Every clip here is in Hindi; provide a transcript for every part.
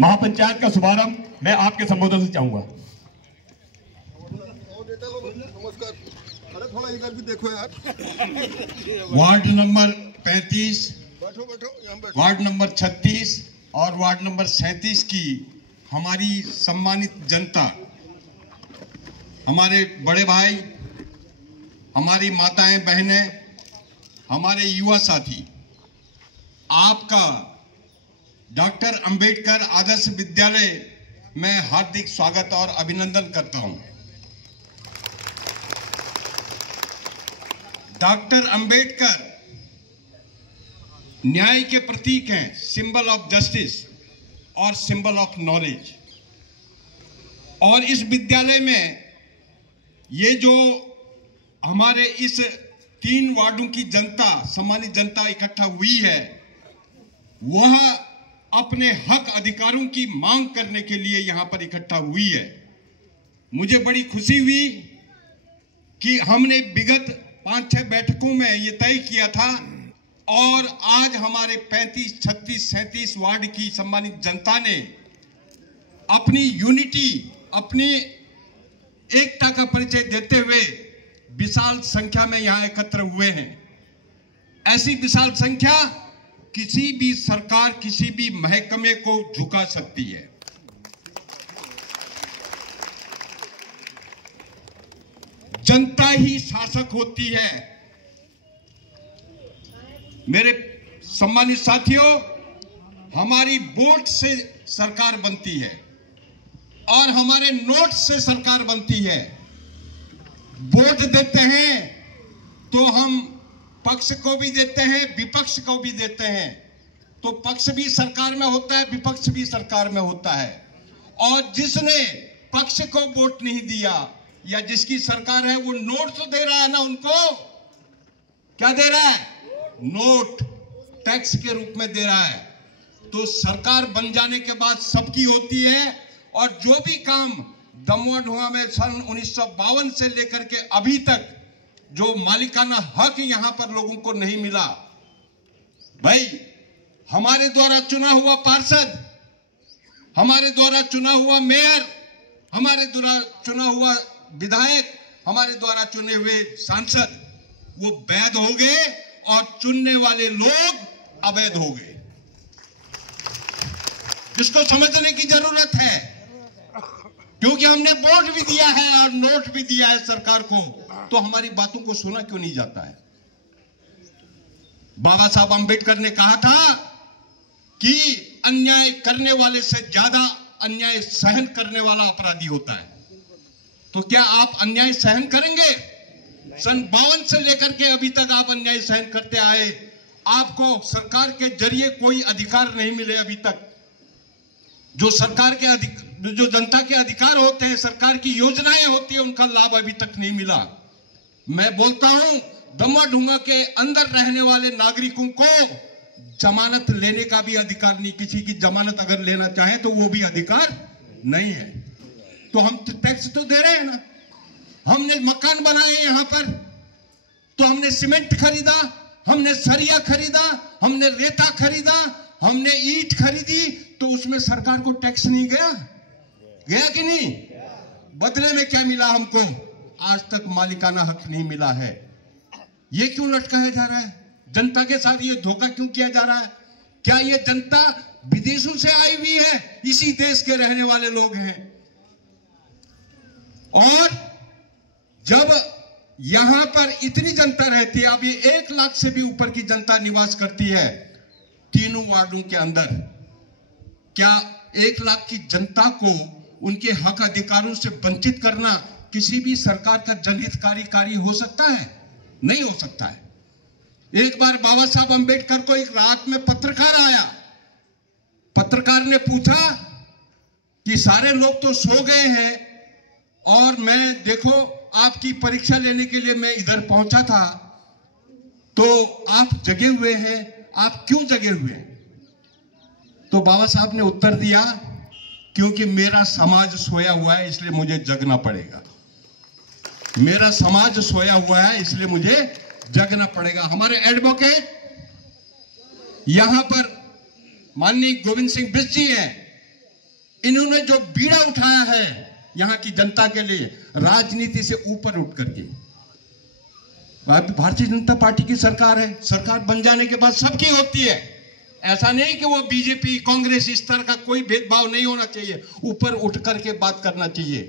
महापंचायत का शुभारंभ मैं आपके संबोधन से चाहूंगा। वार्ड नंबर 35, वार्ड नंबर 36 और वार्ड नंबर 37 की हमारी सम्मानित जनता, हमारे बड़े भाई, हमारी माताएं बहनें, हमारे युवा साथी, आपका डॉक्टर अंबेडकर आदर्श विद्यालय में हार्दिक स्वागत और अभिनंदन करता हूं। डॉक्टर अंबेडकर न्याय के प्रतीक हैं, सिंबल ऑफ जस्टिस और सिंबल ऑफ नॉलेज। और इस विद्यालय में ये जो हमारे इस 3 वार्डों की जनता, सम्मानित जनता इकट्ठा हुई है, वह अपने हक अधिकारों की मांग करने के लिए यहां पर इकट्ठा हुई है। मुझे बड़ी खुशी हुई कि हमने विगत 5-6 बैठकों में ये तय किया था और आज हमारे 35, 36, 37 वार्ड की सम्मानित जनता ने अपनी यूनिटी, अपनी एकता का परिचय देते हुए विशाल संख्या में यहां एकत्र हुए हैं। ऐसी विशाल संख्या किसी भी सरकार, किसी भी महकमे को झुका सकती है। जनता ही शासक होती है। मेरे सम्मानित साथियों, हमारी वोट से सरकार बनती है और हमारे नोट से सरकार बनती है। वोट देते हैं तो हम पक्ष को भी देते हैं, विपक्ष को भी देते हैं। तो पक्ष भी सरकार में होता है, विपक्ष भी सरकार में होता है। और जिसने पक्ष को वोट नहीं दिया या जिसकी सरकार है, वो नोट तो दे रहा है ना, उनको क्या दे रहा है? नोट, टैक्स के रूप में दे रहा है। तो सरकार बन जाने के बाद सबकी होती है और जो भी काम दमोह ढुआ में सन 1952 से लेकर के अभी तक जो मालिकाना हक यहां पर लोगों को नहीं मिला, भाई हमारे द्वारा चुना हुआ पार्षद, हमारे द्वारा चुना हुआ मेयर, हमारे द्वारा चुना हुआ विधायक, हमारे द्वारा चुने हुए सांसद, वो वैध हो गए और चुनने वाले लोग अवैध हो गए। इसको समझने की जरूरत है, क्योंकि हमने वोट भी दिया है और नोट भी दिया है सरकार को, तो हमारी बातों को सुना क्यों नहीं जाता है? बाबा साहब अंबेडकर ने कहा था कि अन्याय करने वाले से ज्यादा अन्याय सहन करने वाला अपराधी होता है। तो क्या आप अन्याय सहन करेंगे? सन 52 से लेकर के अभी तक आप अन्याय सहन करते आए। आपको सरकार के जरिए कोई अधिकार नहीं मिले अभी तक। जो सरकार के जो जनता के अधिकार होते हैं, सरकार की योजनाएं होती है, उनका लाभ अभी तक नहीं मिला। मैं बोलता हूं, दमोह ढुंगा के अंदर रहने वाले नागरिकों को जमानत लेने का भी अधिकार नहीं। किसी की जमानत अगर लेना चाहे तो वो भी अधिकार नहीं है। तो हम टैक्स तो दे रहे हैं ना। हमने मकान बनाए यहां पर, तो हमने सीमेंट खरीदा, हमने सरिया खरीदा, हमने रेता खरीदा, हमने ईंट खरीदी, तो उसमें सरकार को टैक्स नहीं गया कि नहीं? बदले में क्या मिला हमको? आज तक मालिकाना हक नहीं मिला है। ये क्यों लटकाया जा रहा है? जनता के साथ ये धोखा क्यों किया जा रहा है? क्या ये जनता विदेशों से आई हुई है? इसी देश के रहने वाले लोग हैं। और जब यहां पर इतनी जनता रहती है, अब ये 1 लाख से भी ऊपर की जनता निवास करती है तीनों वार्डों के अंदर, क्या 1 लाख की जनता को उनके हक अधिकारों से वंचित करना किसी भी सरकार का जनहितकारी कार्य हो सकता है? नहीं हो सकता है। एक बार बाबा साहब अंबेडकर को एक रात में पत्रकार आया। पत्रकार ने पूछा कि सारे लोग तो सो गए हैं और मैं देखो आपकी परीक्षा लेने के लिए मैं इधर पहुंचा था, तो आप जगे हुए हैं, आप क्यों जगे हुए हैं? तो बाबा साहब ने उत्तर दिया, क्योंकि मेरा समाज सोया हुआ है इसलिए मुझे जगना पड़ेगा। मेरा समाज सोया हुआ है इसलिए मुझे जगना पड़ेगा। हमारे एडवोकेट यहां पर माननीय गोविंद सिंह बिष्ट जी हैं, इन्होंने जो बीड़ा उठाया है यहां की जनता के लिए, राजनीति से ऊपर उठ करके, भारतीय जनता पार्टी की सरकार है, सरकार बन जाने के बाद सबकी होती है। ऐसा नहीं कि वो बीजेपी कांग्रेस, इस तरह का कोई भेदभाव नहीं होना चाहिए, ऊपर उठ करके बात करना चाहिए।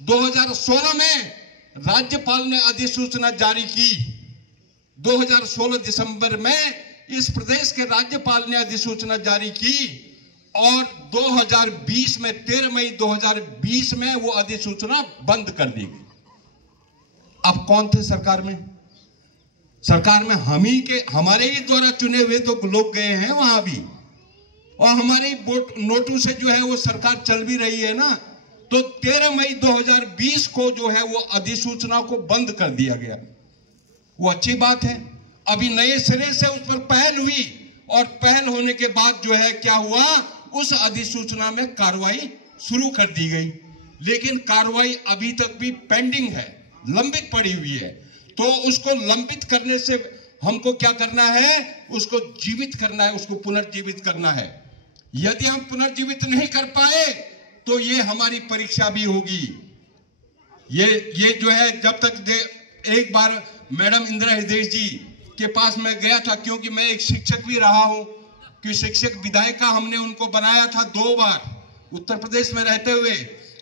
2016 में राज्यपाल ने अधिसूचना जारी की। 2016 दिसंबर में इस प्रदेश के राज्यपाल ने अधिसूचना जारी की और 2020 में 13 मई 2020 में वो अधिसूचना बंद कर दी गई। अब कौन थे सरकार में? सरकार में हमारे ही द्वारा चुने हुए तो लोग गए हैं वहां भी, और हमारे ही नोटों से जो है वो सरकार चल भी रही है ना। तो 13 मई 2020 को जो है वो अधिसूचना को बंद कर दिया गया। वो अच्छी बात है। अभी नए सिरे से उस पर पहल हुई और पहल होने के बाद जो है क्या हुआ, उस अधिसूचना में कार्रवाई शुरू कर दी गई, लेकिन कार्रवाई अभी तक भी पेंडिंग है, लंबित पड़ी हुई है। तो उसको लंबित करने से हमको क्या करना है, उसको जीवित करना है, उसको पुनर्जीवित करना है। यदि हम पुनर्जीवित नहीं कर पाए तो ये हमारी परीक्षा भी होगी। ये जो है जब तक एक बार मैडम इंदिरा हृदय जी के पास मैं गया था, क्योंकि मैं एक शिक्षक भी रहा हूं, कि शिक्षक विधायिका हमने उनको बनाया था 2 बार उत्तर प्रदेश में रहते हुए।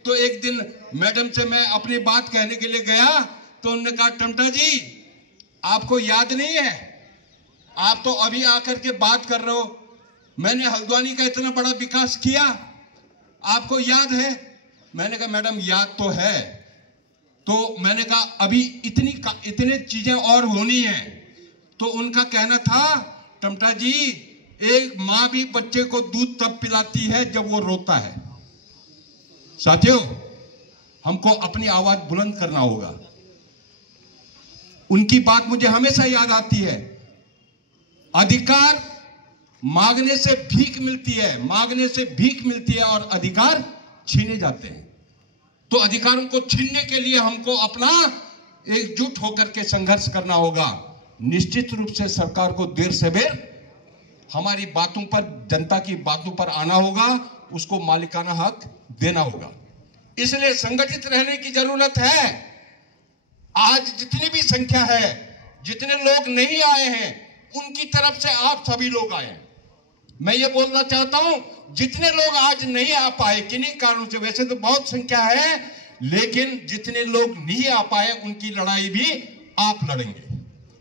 तो एक दिन मैडम से मैं अपनी बात कहने के लिए गया तो उन्होंने कहा, टमटा जी आपको याद नहीं है, आप तो अभी आकर के बात कर रहे हो, मैंने हल्द्वानी का इतना बड़ा विकास किया, आपको याद है? मैंने कहा मैडम याद तो है। तो मैंने कहा अभी इतने चीजें और होनी है। तो उनका कहना था, टमटा जी एक मां भी बच्चे को दूध तब पिलाती है जब वो रोता है। साथियों, हमको अपनी आवाज बुलंद करना होगा। उनकी बात मुझे हमेशा याद आती है, अधिकार मांगने से भीख मिलती है, मांगने से भीख मिलती है और अधिकार छीने जाते हैं। तो अधिकारों को छीनने के लिए हमको अपना एकजुट होकर के संघर्ष करना होगा। निश्चित रूप से सरकार को देर से बेर हमारी बातों पर, जनता की बातों पर आना होगा, उसको मालिकाना हक देना होगा। इसलिए संगठित रहने की जरूरत है। आज जितनी भी संख्या है, जितने लोग नहीं आए हैं, उनकी तरफ से आप सभी लोग आए। मैं ये बोलना चाहता हूं, जितने लोग आज नहीं आ पाए किन्हीं कारणों से, वैसे तो बहुत संख्या है, लेकिन जितने लोग नहीं आ पाए उनकी लड़ाई भी आप लड़ेंगे,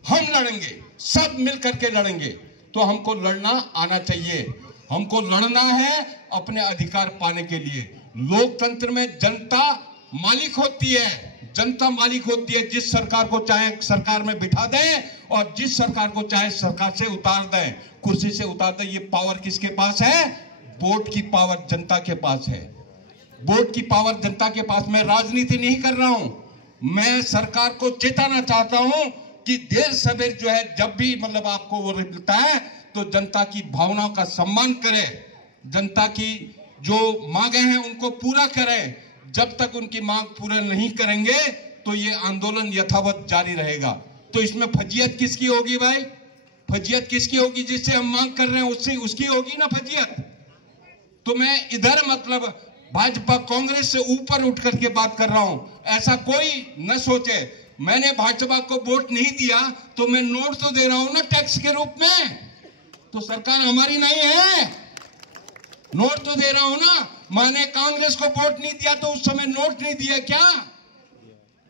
हम लड़ेंगे, सब मिल करके लड़ेंगे। तो हमको लड़ना आना चाहिए। हमको लड़ना है अपने अधिकार पाने के लिए। लोकतंत्र में जनता मालिक होती है, जनता मालिक होती है। जिस सरकार को चाहे सरकार में बिठा दें और जिस सरकार को चाहे सरकार से उतार दें, कुर्सी से उतार दें। ये पावर किसके पास है? वोट की पावर जनता के पास है। वोट की पावर जनता के पास। मैं राजनीति नहीं कर रहा हूं, मैं सरकार को चेताना चाहता हूं कि देर सवेर जो है, जब भी मतलब आपको वो मिलता है तो जनता की भावनाओं का सम्मान करें, जनता की जो मांगे हैं उनको पूरा करें। जब तक उनकी मांग पूरा नहीं करेंगे तो ये आंदोलन यथावत जारी रहेगा। तो इसमें फजीयत किसकी होगी भाई? फजीयत किसकी होगी? जिससे हम मांग कर रहे हैं उससे उसकी होगी ना फजीयत। तो मैं इधर मतलब भाजपा कांग्रेस से ऊपर उठ करके बात कर रहा हूं। ऐसा कोई न सोचे मैंने भाजपा को वोट नहीं दिया तो मैं नोट तो दे रहा हूं ना टैक्स के रूप में, तो सरकार हमारी नहीं है, नोट तो दे रहा हूं ना। मैंने कांग्रेस को वोट नहीं दिया तो उस समय नोट नहीं दिया क्या?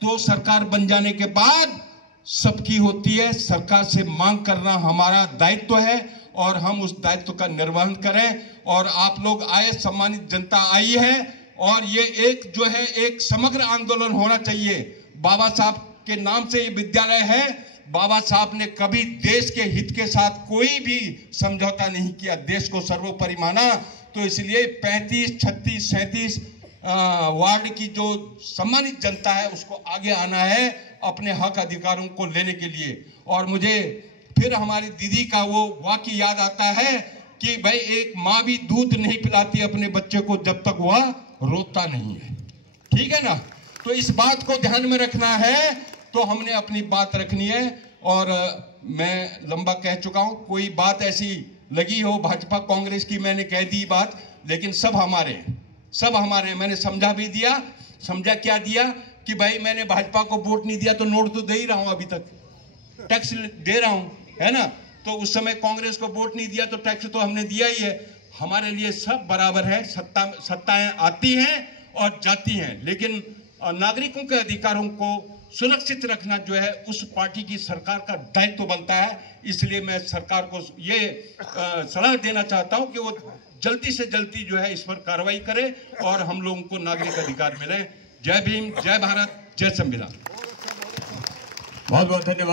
तो सरकार बन जाने के बाद सबकी होती है। सरकार से मांग करना हमारा दायित्व है और हम उस दायित्व का निर्वहन करें। और आप लोग आए, सम्मानित जनता आई है, और ये एक जो है एक समग्र आंदोलन होना चाहिए। बाबा साहब के नाम से ये विद्यालय है। बाबा साहब ने कभी देश के हित के साथ कोई भी समझौता नहीं किया, देश को सर्वोपरि माना। तो इसलिए 35, 36, 37 वार्ड की जो सम्मानित जनता है उसको आगे आना है अपने हक अधिकारों को लेने के लिए। और मुझे फिर हमारी दीदी का वो वाक्य याद आता है कि भाई एक माँ भी दूध नहीं पिलाती अपने बच्चे को जब तक वह रोता नहीं है। ठीक है ना? तो इस बात को ध्यान में रखना है। तो हमने अपनी बात रखनी है। और मैं लंबा कह चुका हूं, कोई बात ऐसी लगी हो भाजपा कांग्रेस की, मैंने कह दी बात, लेकिन सब हमारे हैं। सब हमारे हैं। मैंने समझा भी दिया। समझा क्या दिया कि भाई मैंने भाजपा को वोट नहीं दिया तो नोट तो दे ही रहा हूं, अभी तक टैक्स दे रहा हूं, है ना। तो उस समय कांग्रेस को वोट नहीं दिया तो टैक्स तो हमने दिया ही है। हमारे लिए सब बराबर है। सत्ताएं आती हैं और जाती हैं, लेकिन नागरिकों के अधिकारों को सुरक्षित रखना जो है उस पार्टी की सरकार का दायित्व बनता है। इसलिए मैं सरकार को ये सलाह देना चाहता हूं कि वो जल्दी से जल्दी जो है इस पर कार्रवाई करे और हम लोगों को नागरिक अधिकार मिले। जय भीम, जय भारत, जय संविधान। बहुत बहुत धन्यवाद।